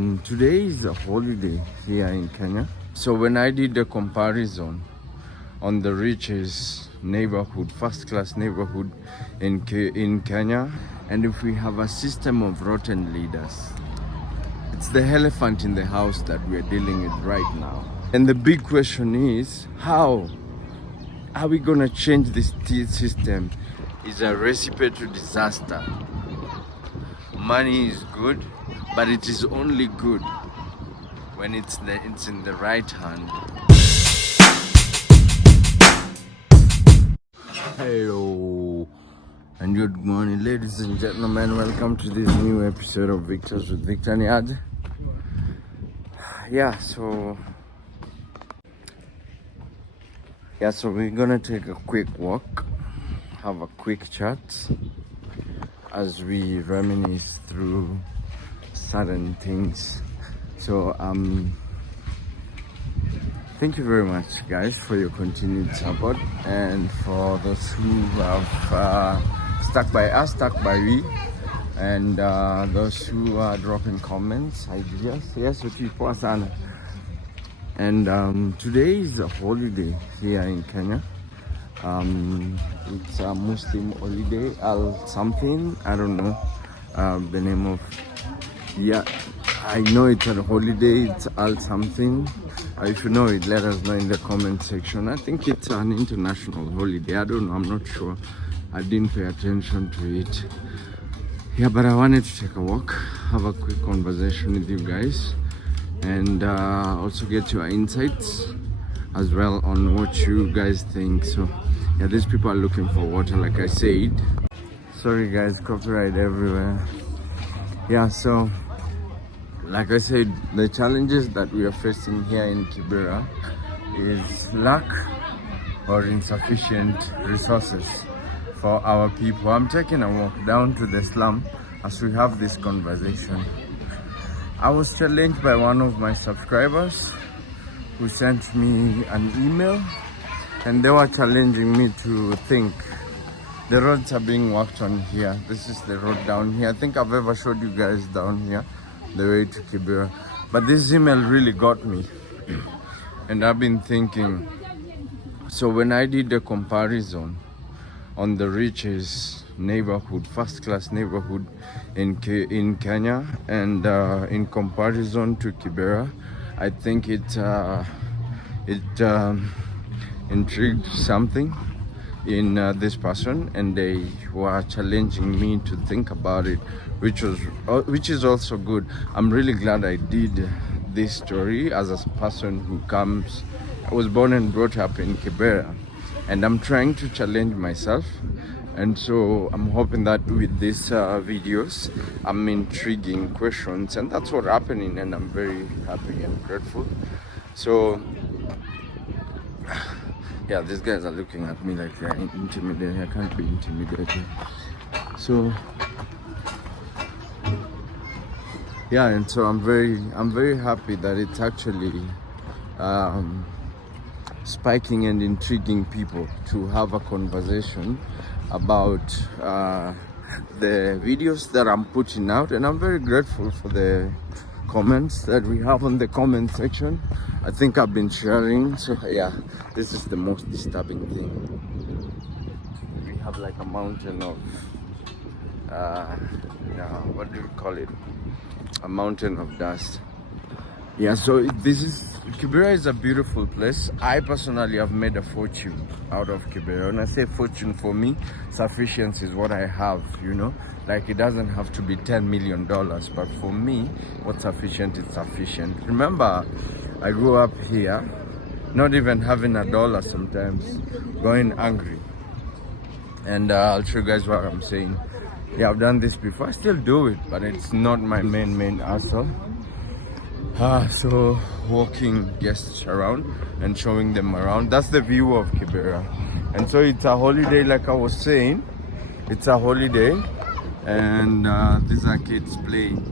Today is a holiday here in Kenya. So when I did the comparison on the richest neighborhood, first class neighborhood in Kenya, and if we have a system of rotten leaders, it's the elephant in the house that we're dealing with right now. And the big question is, how are we gonna change this system? It's a recipe to disaster. Money is good, but it is only good when it's in the right hand. Hello and good morning, ladies and gentlemen. Welcome to this new episode of Victors with Victor Niad. So we're gonna take a quick walk, have a quick chat as we reminisce through certain things. So thank you very much, guys, for your continued support, and for those who have stuck by me, and those who are dropping comments, ideas. Yes, ukipoa sana. And today is a holiday here in Kenya. It's a Muslim holiday, Al something, I don't know the name of. Yeah, I know it's a holiday, it's Al something. If you know it, let us know in the comment section. I think it's an international holiday, I don't know, I'm not sure. I didn't pay attention to it. Yeah, but I wanted to take a walk, have a quick conversation with you guys, and also get your insights as well on what you guys think. So yeah, these people are looking for water, like I said. Sorry guys, copyright everywhere. Yeah, so like I said, the challenges that we are facing here in Kibera is lack or insufficient resources for our people. I'm taking a walk down to the slum as we have this conversation. I was challenged by one of my subscribers who sent me an email, and they were challenging me to think. The roads are being worked on here. This is the road down here. I think I've ever showed you guys down here the way to Kibera. But this email really got me. And I've been thinking, so when I did the comparison on the richest neighborhood, first class neighborhood in Kenya, and in comparison to Kibera, I think it intrigued something in this person, and they were challenging me to think about it, which is also good. I'm really glad I did this story as a person who I was born and brought up in Kibera, and I'm trying to challenge myself. And so I'm hoping that with these videos, I'm intriguing questions, and that's what's happening, and I'm very happy and grateful. So yeah, these guys are looking at me like they're intimidated. I can't be intimidated. So yeah, and so I'm very happy that it's actually spiking and intriguing people to have a conversation about the videos that I'm putting out, and I'm very grateful for the comments that we have on the comment section. I think I've been sharing. So yeah, this is the most disturbing thing. We have like a mountain of what do we call it, a mountain of dust. Yeah, so Kibera is a beautiful place. I personally have made a fortune out of Kibera. When I say fortune, for me, sufficiency is what I have, you know. Like, it doesn't have to be $10 million, but for me, what's sufficient is sufficient. Remember, I grew up here, not even having a dollar sometimes, going hungry. And I'll show you guys what I'm saying. Yeah, I've done this before. I still do it, but it's not my main hustle. So walking guests around and showing them around. That's the view of Kibera. And so it's a holiday, like I was saying. It's a holiday, and these are kids playing.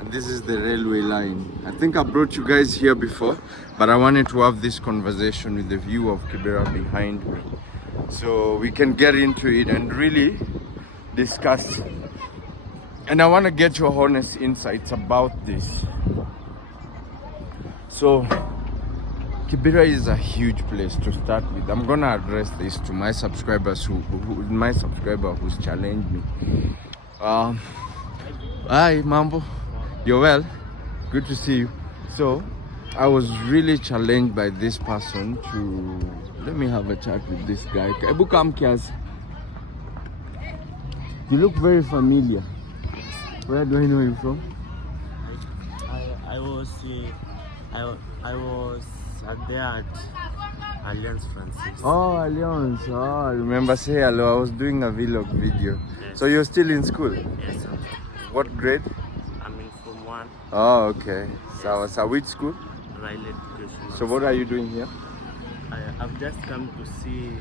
And this is the railway line. I think I brought you guys here before, but I wanted to have this conversation with the view of Kibera behind me, so we can get into it and really discuss And I want to get your honest insights about this. So, Kibera is a huge place to start with. I'm gonna address this to my subscribers who's challenged me. Hi, Mambo. You're well? Good to see you. So, I was really challenged by this person to let me have a chat with this guy. Ebu come, Kiaz. You look very familiar. Where do I know you from? I was there at Alliance Francis. Oh, Alliance. Oh, I remember. Say hello. I was doing a vlog video. Yes. So you're still in school? Yes, sir. What grade? I'm in Form 1. Oh, okay. So which school? Riley Education. So what are you doing here? I've just come to see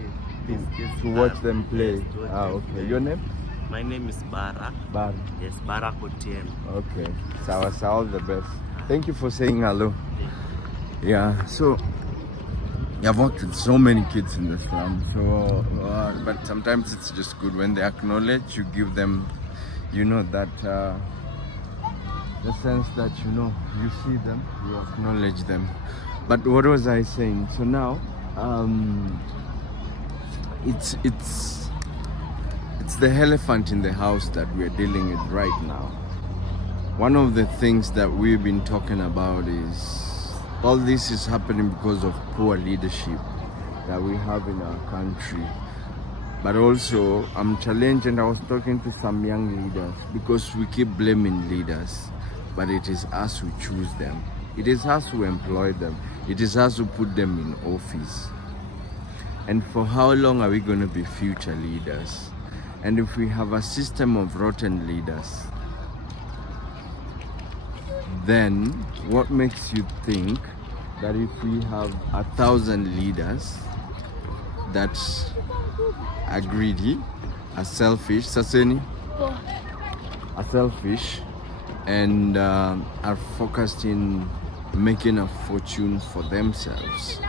these kids. To watch them play. Yes, to watch them Okay. play. Your name? My name is Bara. Bar. Yes, Bara Kotieno. Okay. So all the best. Thank you for saying hello. Yeah. So I've worked with so many kids in the slum. So, but sometimes it's just good when they acknowledge. You give them, that the sense that you see them, you acknowledge them. But what was I saying? So now, it's the elephant in the house that we're dealing with right now. One of the things that we've been talking about is all this is happening because of poor leadership that we have in our country. But also, I'm challenged, and I was talking to some young leaders because we keep blaming leaders, but it is us who choose them. It is us who employ them. It is us who put them in office. And for how long are we going to be future leaders? And if we have a system of rotten leaders, then what makes you think that if we have 1,000 leaders that are greedy, are selfish, and are focused in making a fortune for themselves,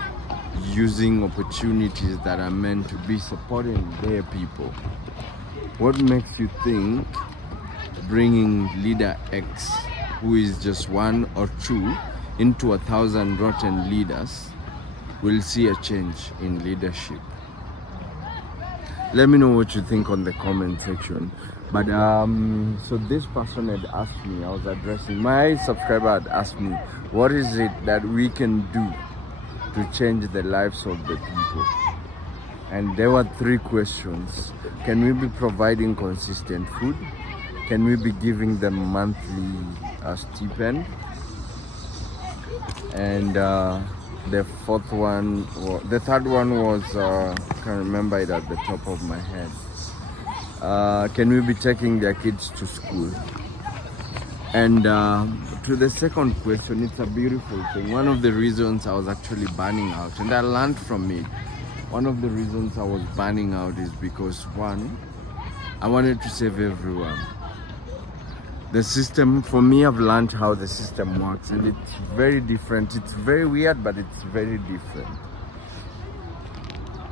using opportunities that are meant to be supporting their people, what makes you think bringing leader X, who is just one or two, into 1,000 rotten leaders will see a change in leadership? Let me know what you think on the comment section. But so this person had asked me, I was addressing, my subscriber had asked me, what is it that we can do to change the lives of the people? And there were 3 questions. Can we be providing consistent food? Can we be giving them monthly stipend? And the third one was, I can't remember it at the top of my head. Can we be taking their kids to school? And to the second question, it's a beautiful thing. One of the reasons I was actually burning out, and I learned from it, one of the reasons I was burning out is because, one, I wanted to save everyone. The system, for me, I've learned how the system works, and it's very different. It's very weird, but it's very different.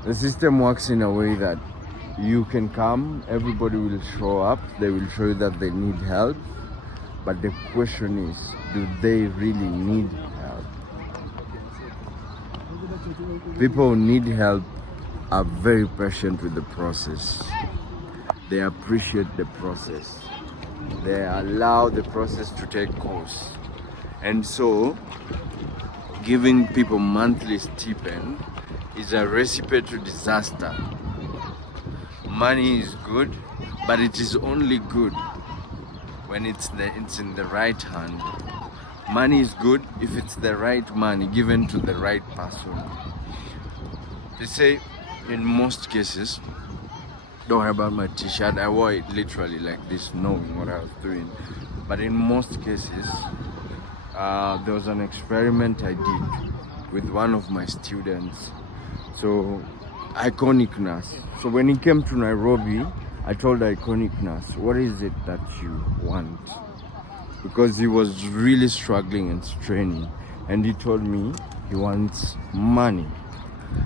The system works in a way that you can come, everybody will show up, they will show you that they need help, but the question is, do they really need help? People who need help are very patient with the process. They appreciate the process. They allow the process to take course. And so, giving people monthly stipend is a recipe to disaster. Money is good, but it is only good when it's in the right hand. Money is good if it's the right money given to the right person. They say in most cases, don't worry about my t-shirt, I wore it literally like this, knowing what I was doing. But in most cases, there was an experiment I did with one of my students. So, iconicness. So when he came to Nairobi, I told iconicness, what is it that you want? Because he was really struggling and straining. And he told me he wants money.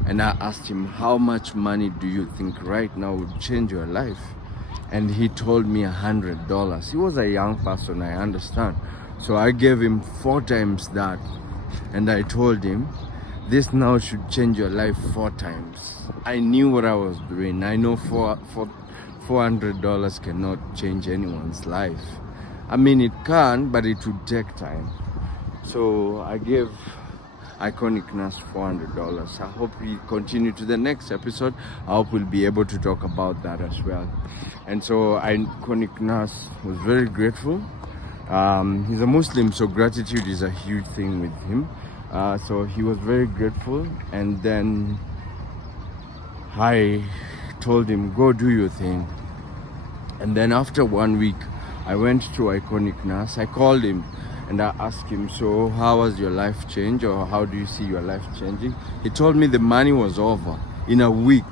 And I asked him, how much money do you think right now would change your life? and he told me $100. He was a young person, I understand. So I gave him 4 times that, and I told him, this now should change your life 4 times. I knew what I was doing. I know $400 cannot change anyone's life. I mean, it can, but it would take time. So I gave Iconic Nas $400. I hope we continue to the next episode. I hope we'll be able to talk about that as well. And so Iconic Nas was very grateful. He's a Muslim, so gratitude is a huge thing with him. So he was very grateful, and then I told him, go do your thing. And then after 1 week, I went to Iconic Nas. I called him and I asked him, so how has your life changed, or how do you see your life changing? He told me the money was over. In a week,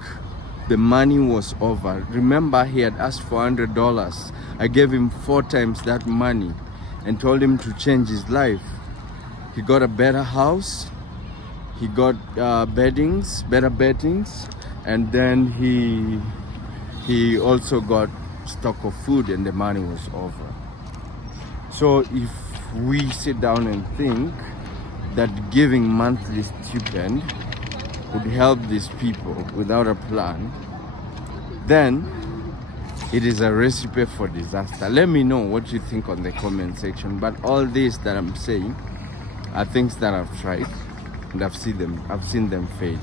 the money was over. Remember, he had asked for $100. I gave him 4 times that money and told him to change his life. He got a better house, he got better beddings, and then he also got stock of food, and the money was over. So if we sit down and think that giving monthly stipend would help these people without a plan, then it is a recipe for disaster. Let me know what you think on the comment section. But all this that I'm saying are things that I've tried and I've seen them fail.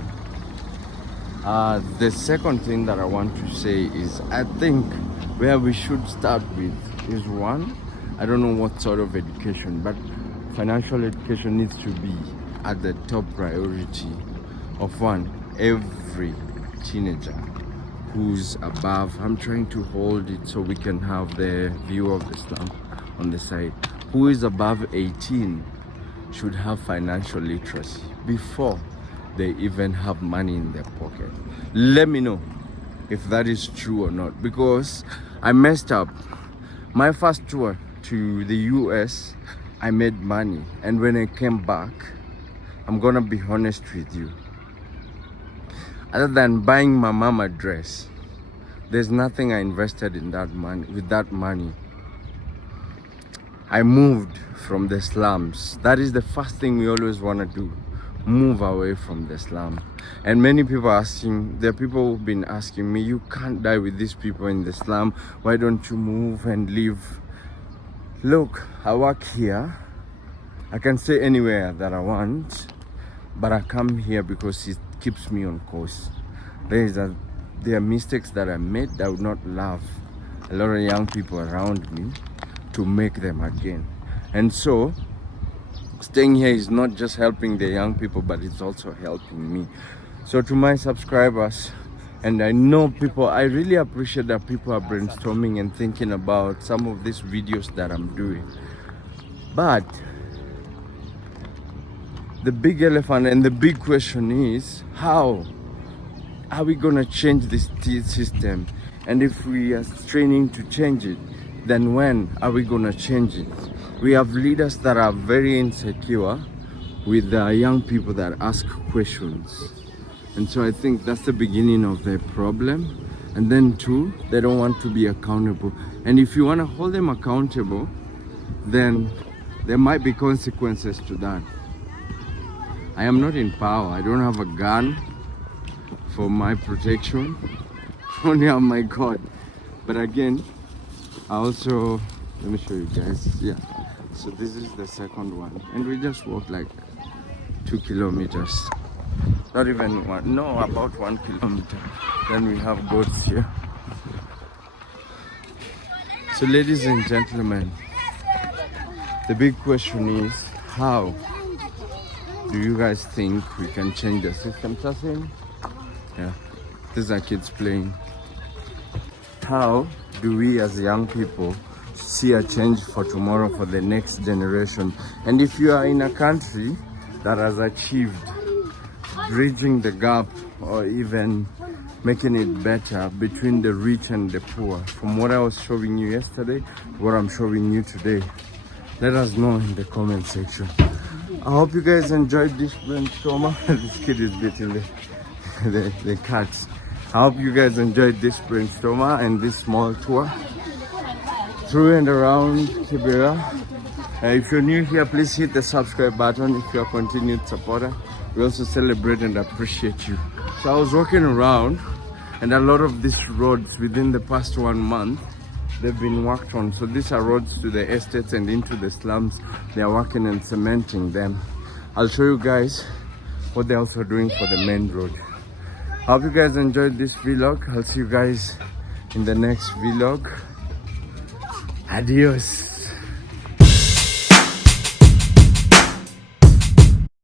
The second thing that I want to say is, I think where we should start with is, one, I don't know what sort of education, but financial education needs to be at the top priority of every teenager who's above. I'm trying to hold it so we can have the view of Islam on the side. Who is above 18 should have financial literacy before they even have money in their pocket. Let me know if that is true or not, because I messed up. My first tour to the US, I made money, and when I came back, I'm gonna be honest with you, other than buying my mom a dress, there's nothing I invested in that money. With that money, I moved from the slums. That is the first thing we always want to do, move away from the slum. And many people there are people who've been asking me, you can't die with these people in the slum, why don't you move and live? Look, I work here, I can stay anywhere that I want, but I come here because it keeps me on course. There are mistakes that I made that I would not love a lot of young people around me to make them again. And so staying here is not just helping the young people, but it's also helping me. So to my subscribers, and I know people, I really appreciate that people are brainstorming and thinking about some of these videos that I'm doing. But the big elephant and the big question is, how are we gonna change this system? And if we are straining to change it, then when are we gonna change it? We have leaders that are very insecure with the young people that ask questions. And so I think that's the beginning of the problem. And then 2, they don't want to be accountable. And if you want to hold them accountable, then there might be consequences to that. I am not in power. I don't have a gun for my protection. Only have my God. But again, I also, let me show you guys. Yeah. So this is the second one. And we just walked like 2 kilometers. Not even one, no, about 1 kilometer. Then we have goats here. So ladies and gentlemen, the big question is, how do you guys think we can change the system? Tasim? Yeah, these are kids playing. How do we as young people see a change for tomorrow, for the next generation? And if you are in a country that has achieved bridging the gap or even making it better between the rich and the poor, from what I was showing you yesterday to what I'm showing you today, let us know in the comment section. I hope you guys enjoyed this brainstormer. This kid is beating the cats. I hope you guys enjoyed this brainstormer and this small tour through and around Kibera. If you're new here, please hit the subscribe button if you're a continued supporter. We also celebrate and appreciate you. So I was walking around, and a lot of these roads within the past 1 month, they've been worked on. So these are roads to the estates and into the slums. They are working and cementing them. I'll show you guys what they're also doing for the main road. I hope you guys enjoyed this vlog. I'll see you guys in the next vlog. Adios.